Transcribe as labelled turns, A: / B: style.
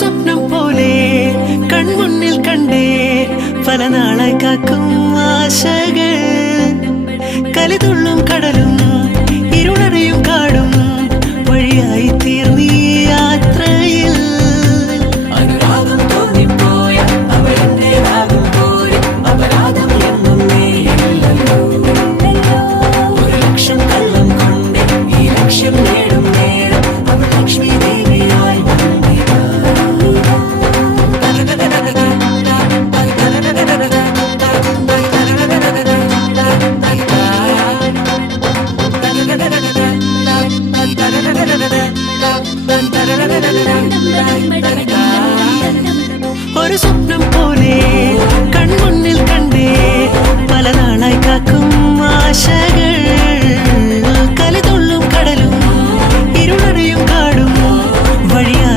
A: സ്വപ്നം പോലെ കൺമുന്നിൽ കണ്ടേ പല നാളായി കാക്കും ആശകൾ.